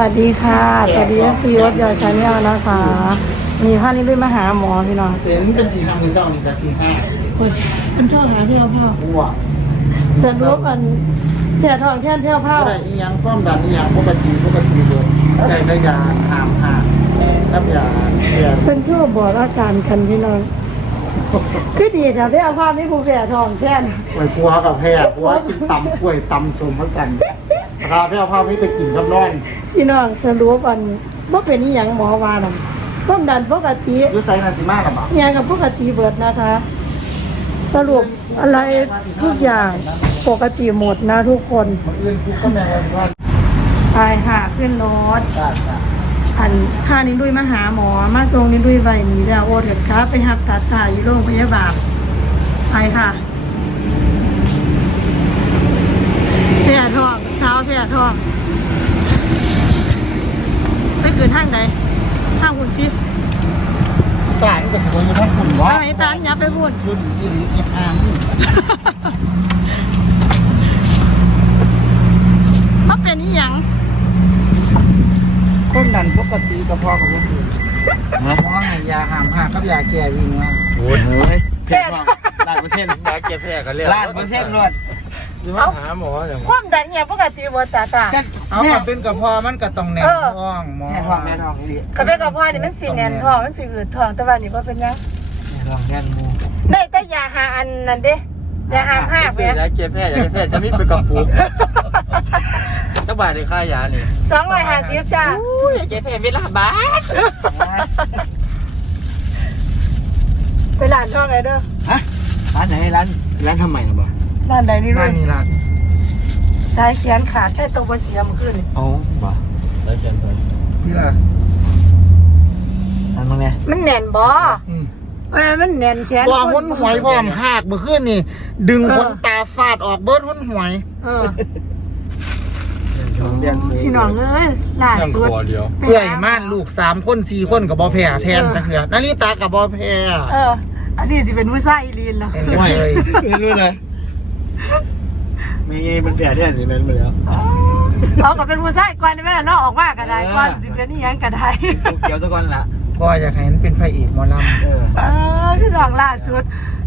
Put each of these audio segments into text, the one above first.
วัสดีค่ะ สวัสดีเอฟซีวัดยอชาแนลนะคะมีพานี้ด้วยมาหาหมอพี่น้องเห็นเป็นสีห้ามือเศร้านี่กับสีห้าคุณชอบหาเที่ยวเที่ยวอ้วกสรุปอันเสียทองเที่ยวเที่ยวเผาก็ได้อีหยังความดันอีหยังปกติปกติเลยได้ได้ยาหามหามกับยาแก้เป็นทั่วบอกอาการกันพี่น้องคือดีแต่ที่เอาภาพนี้ผู้แก่ทองแค่นป่วยพัวกับแพ้พัวกินตำป่วยตำสมพสัน นะครับพี่เอาภาพนี้จะกินกับนอนพี่น้องสรุปอันว่าเป็นนี่ยังหมอว่าน่ะความดันปกติยุ้ยไซนาซิมากับบ่าอิหยังกับปกติเบิดนะคะ สรุปอะไรทุกอย่างปกติหมดนะทุกคนคนอื่นคุกก็แม่งว่าไปค่ะขึ้นรถได้จ้ะอันท่านี้ด้วยมาหาหมอมาทรงนี้ด้วยไวหนี้แล้วโอเถิดครับไปหับตัดถ่ายอยู่โรงพยาบาลไปค่ะเสียทอง เช้าเสียทองไปเกินห้างใดห้างคุณชิปตายนี่ก็สิบอยู่ทั้งคุณวะไปไหนตานยับไปพูดรุ่นอีหลีอีหามนี่เขาเป็นนี่ยังความดันปกติกับพ่อกับลูกอื่นหมอให้ยาหามหากับยาแก้วิ่งว่าโอ้ยแพ้ล้านเปอร์เซ็นต์ยาแก้แพ้กันเลยล้านเปอร์เซ็นต์รวด จะมาหาหมออย่างความดันเนี่ยปกติหมดตาตาเอากับเป็นกับพ่อมันก็ต้องแน่นเออท้องหมอแม่ทองแม่ทองนี่ดิกระเบื้องกับพ่อนี่มันสีแน่นท้องมันสีอืดท้องแต่ว่านี่ก็เป็นยังแม่ทองแย่งมูได้แต่ยาหาอันนั่นเด้ยาหาห้าเสีเว้ยยยาแก้แพ้ยาแก้แพ้จะมีเป็นกระปุกเจ้าบ่ายได้ค่ายานี่สองร้อยห้าสิบจ้ายาแก้แพ้ไม่ละบาทไปร้านท้องไงเด้อฮะร้านไหนร้านร้านทำไมนะบ่ ร้านใดนี่ด้นั่วนยนี่ล่ะสายแขนขาดแค่ตัวบนเสียมขึ้นโอ้บ่แล้วเขียนไปที่ล่ะร้านมึงไงมันแน่นบ่อืมเอ้ยมันแน่นแขนบ่หุ้นหวยพร้อมหากเมื่อคืนนี่ ดึงขนตาฟาดออกเบิดหุ้นหวยเออเรียนพี่น้องเอ้ยล่ายังสุดคอเดียวเอื่อยม่านลูกสามคนสี่คนกับบ่แพ้แทนจังเถื่อนาริตากับบ่แพ้เออ อันนี้สิเป็นผู้ชายอีลีนแล้วเป็นไงเลยไม่รู้เลยไม่ไงมันแผลแท้หรือนั้นมาแล้วเอาก็เป็นผู้ชายก่อนได้ไหมล่ะเนาะออกมาก็ได้ก่อนสิเป็นนี่ยังก็ได้เกี่ยวตะกอนละบ่อยากให้มันเป็นพระเอกหมอลเออเออพี่น้องล่าสุด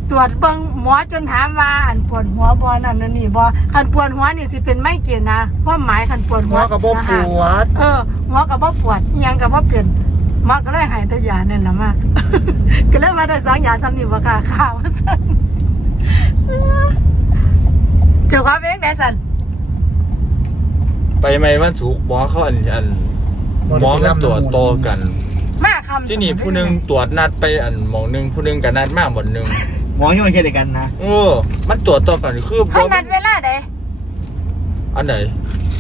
ตรวจเบิ่งหมอจนถามว่าอันปวดหัวบ่นั่นนั่นนี่บ่คันปวดหัวนี่สิเป็นไม่เกี่ยนะเพราะหมายคันปวดำหมหัวอกับบ่ปวดเออหมอก็บ่ปวดอิหยังก็บ่เปลี่ยนหมอก็เลยให้แต่ยานั่นล่ะมา ก็เลยมาได้สองยาซ้ำนี่บ่ค่ะข่าวซั่น เจ้าความเองแม่สันไปไหมวันสุกหมอเขาอันอันหมอมาตรวจโตอกัน มาคำที่นี่ผู้หนึงตรวจนัดไปอันหมองหนึงผู้หนึงกันนัดมาหมดหนึงหมอโยนแค่เดียวกันนะโอ้มันตรวจต่อกันคือเขานัดเวลาใดอันไหน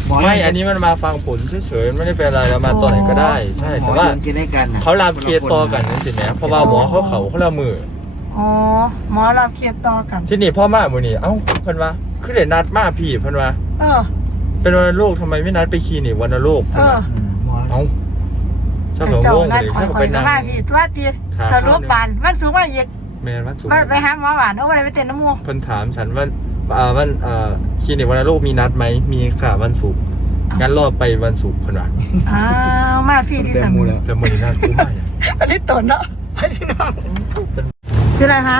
หมอไม่อันนี้มันมาฟังผลเฉยๆไม่ได้เป็นอะไรแล้วมาตอนไหนก็ได้ ใช่หมแต่อว่า โยนแค่เดียวกันนะเขาลามเคสต่อกันนั่นสิแหมเพราะว่าหมอเขาเขาเขาละมือ อ๋อหมอรับเคสต่อกัน ที่นี่พ่อมามือนี่เอ้าเพิ่นว่า คือเด็นัดมาพี่เพิ่นว่า เออ เป็นวันโรคทำไมไม่นัดไปคลินิกวันโรคเอออืมหมอเอ้าสักหัวเจ้าวงนัดเลยคอยถ้าก็คอไปยก็นั่ง มาพี่ตัวตีหาสรุปบานมันสูงว่าอีกแม่นวันศุกร์มันไปหาหมอหวานเอาอะไรไปเต้นน้ำมูกเพิ่นถามฉันว่าเอ่อวันเอ่อคลินิกวันโรคมีนัดไหมมีค่ะวันศุกร์งั้นรอไปวันศุกร์เพิ่นว่าอ้าวมาฟรีที่เต็มสามมูแล้วแล้วมื้อนี้นัดกูมาอย่างอันนี้ตนเนาะพี่น้องชื่ออะไรคะ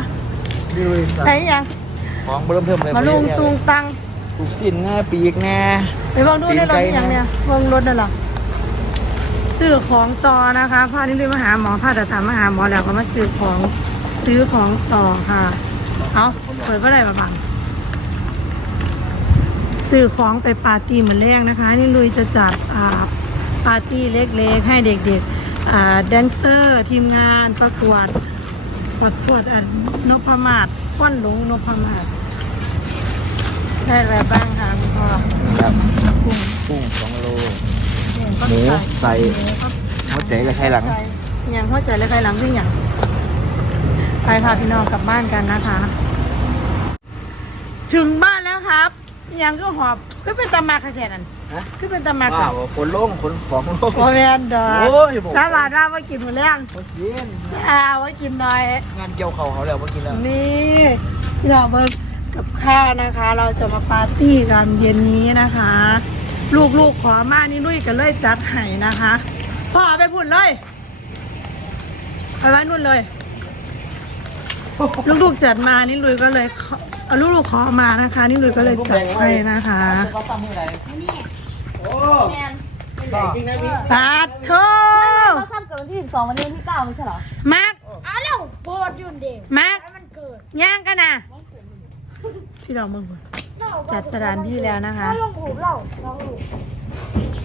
ดิวไหนยัง ของเริ่มเพิ่มเลยมาลุงตุงตังทุกสิ้นแน่ปีกแน่ไปเบิ่งดูในรถนี่ยังเนี่ยเบิ่งรถนั่นเหรอซื้อของต่อนะคะพานี่ด้วยมาหาหมอพาแต่ถามมาหาหมอแล้วก็มาซื้อของซื้อของต่อค่ะเอาเปิดเมื่อไหร่มาบังซื้อของไปปาร์ตี้เหมือนเลี้ยงนะคะ นี่ลุยจะจัดอ่าปาร์ตี้เล็กๆ ให้เด็กๆอ่าแดนเซอร์ ทีมงานประกวด ประกวดอันนพมาศก้อนหลงนพมาศได้อะไรบ้างคะคุณพ่อครับกุ้งกุ้งสองโลก็หมูใส่หมูครับหัวใจและไข่หลัง อย่างหัวใจและไข่หลังซึ่งอย่างไปพาพี่น้องกลับบ้านกันนะคะ ถึงบ้านแล้วครับ ยังก็หอบก็เป็นตามาขแค่นั้น ฮะก็เป็นตามาว้าวขนลงขนของลงโอแมนดอกโอ้ยบอกสาบานว่ามากินหมดแล้วเมื่อกี้อ่าไว้กินหน่อย งานเกี่ยวเขาเขาแล้วเมื่อกี้แล้วนี่พี่น้องเบิร์กับข้าวนะคะ เราจะมาปาร์ตี้กันเย็นนี้นะคะ ลูกลูกขอมานี่ลุยกันเลยจัดให้นะคะพ่อเอาไปพุ่นเลยไปไว้นู่นเลย ลูกๆจัดมานี่ลุยก็เลยขอเอาลูกๆขอมานะคะ นี่ลุยก็เลยจัดให้นะคะโอ้ แมนปาดโทเขาทำเกิดวันที่สิบสองวันนี้วันที่เก้าไม่ใช่เหรอมาร์กอ้าวแล้วโบดอยู่เด็กมาร์กมันเกิดย่างกันนะพี่น้องมึงจัดสถานที่แล้วนะคะถ้าลงหูเราเราหู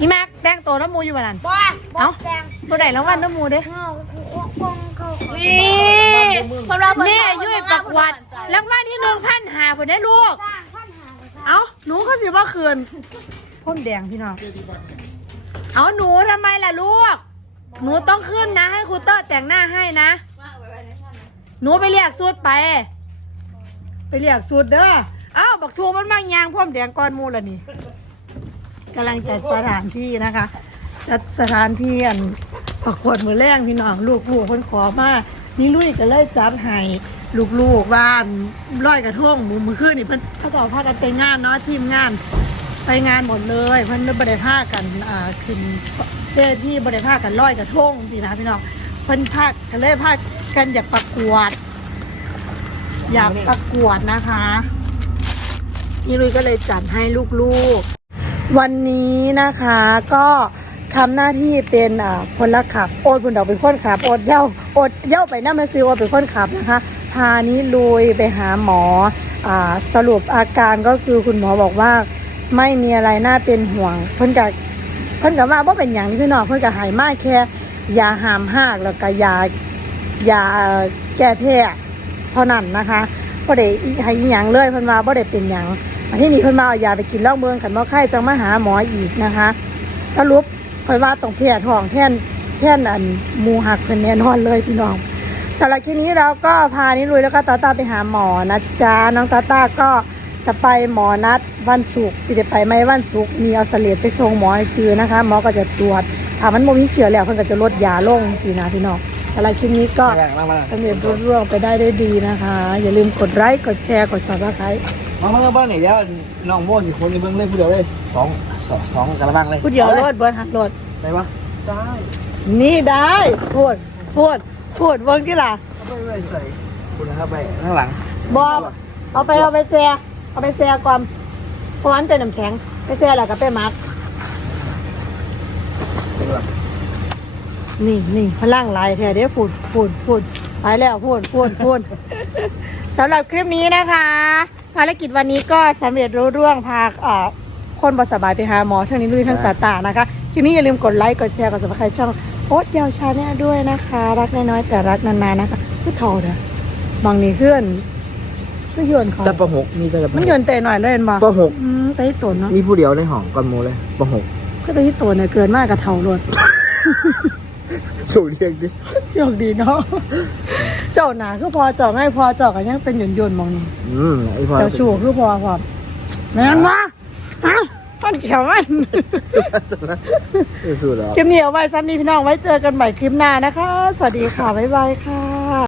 นี่มาร์กแต่งตัวน้ำมูอยู่บ้านนั้นบ้าเอ้าแดงตัวไหนรางวัลน้ำมูเด้เงาคือกงเขานี่คนเราแม่ยุ่ยประกวดรางวัลที่หนึ่งพันหาคนได้ลูกสร้างปัญหากับเขาเอ้าหนูเขาสิว่าคืน พ่นแดงพี่น้อง เอาหนูทำไมล่ะลูก หนูต้องขึ้นนะ ให้ครูเตอร์แต่งหน้าให้นะ หนูไปเรียกสูตรไป ไปเรียกสูตรเด้อ เอ้าบักทูมันมางยางพ่มแดงก้อนมูละนี่กำลังจัดสถานที่นะคะ จัดสถานที่อันประกวดมือแรงพี่น้องลูกลูกคนขอมานี่ลุยก็เลยจัดให้ลูกๆบ้านร้อยกระทงหมูมือขึ้นนี่เพิ่นเขาต่อพากันไปงานเนาะทีมงาน ไปงานหมดเลย เพิ่นเลยบริภาคกันอ่าขึ้นเพื่อที่บริภาคกันร้อยกระทงสินะพี่น้องเพิ่นภาคกันเลยภาคกันอยากประกวด อยากประกวดนะคะนี่ลุยก็เลยจัดให้ลูกๆ วันนี้นะคะก็ทำหน้าที่เป็นอ่าพลขับ โอดบุญดอกเป็นคนขับ โอดเย้าโอดเย้าไปหน้ามาซื้อโอดเป็นคนขับนะคะ พานี้ลุยไปหาหมออสรุปอาการก็คือคุณหมอบอกว่า ไม่มีอะไรน่าเป็นห่วง เพิ่นกับเพิ่นกับว่าว่าเป็นอย่างนี้พี่น้องเพิ่นกับหายมากแค่ยาหามหากแล้วก็ยายาแก้แพ้เท่านั้นนะคะบ่ได้ให้อิหยังเลยเพิ่นว่าบ่ได้เป็นหยังอันที่นี้เพิ่นมาเอายาไปกินเล้าเมืองขันบ่ไข้จังมาหาหมออีกนะคะสรุปเพิ่นว่าต้องแพ้ท้องแท่นแท่นอันหมูหักเพิ่นแน่นอนเลยพี่น้องสำหรับทีนี้เราก็พานิลุยแล้วก็ตาตาไปหาหมอนะจ๊ะน้องตาตาก็ จะไปหมอนัดวันศุกร์สิได้ไปไหมวันศุกร์มีเอาเสลียดไปส่งหมอให้ซื้อนะคะ หมอก็จะตรวจถ้ามันโมมีเชื้อแล้วเพิ่นก็จะลดยาลงสินะพี่น้องอะไรคลิปนี้ก็แรงมากมาสำเร็จรุ่ร่วงไปได้ด้วยดีนะคะ อย่าลืมกดไลค์กดแชร์กดซับสไครต์มาเมื่อบ้านไหนแล้วน้องโม่กี่คนในเบื้องเล่นผู้เดียวเลยสองสองสองกระมังเลยพูดเดียวรดเบิร์ดหักรดไปวะได้นี่ได้พูดพูดพูดเบิ้งที่ล่ะเอาไปเลยใส่คุณนะครับไปข้างหลังบอมเอาไปเอาไปแชร์ เอาไปแชร์ก่อนเพราะวามันเป็นน้ำแข็ง ไปแชร์แล้วก็ไปมัก นี่นี่พลังลายแท้เด้พูดพูดพูดไปแล้วพูดพูดพูดสำหรับคลิปนี้นะคะ ภารกิจวันนี้ก็สำเร็จรุ่ร่วงพาเอ่อคนบสบายไปหาหมอทั้งนี้ลุยทั้งตาตานะคะคลิปนี้อย่าลืมกดไลค์กดแชร์กดซับสไครต์ช่องโอ๊ตยาวชาแนลด้วยนะคะ รักน้อยๆแต่รักนานๆนะคะพูดเท่าเด้อบางนี่เพื่อน ก็โยนเขาแต่ประหกมีแต่มันโยนเตะหน่อยเลยเห็นบ่ประหกอืมแต่ที่ตัวเนาะมีผู้เดียวในห้องก่อนโมเลยประหกก็แต่ที่ตัวเนี่ยเกินมากกับเท่ารถ สูเรียกดิโชคดีเนาะ เจ้าหนาคือพอเจ้าไม่พอเจ้าก็ยังเป็นหย่นยนๆมองนี่อืมไอพอเจ้าชู้คือพอพอแม่นวะฮะต้นเขียวมันสู้แล้ว คลิปนี้เอาไว้ซ้ำนี้พี่น้องไว้เจอกันใหม่คลิปหน้านะคะ สวัสดีค่ะ บ๊ายบายค่ะ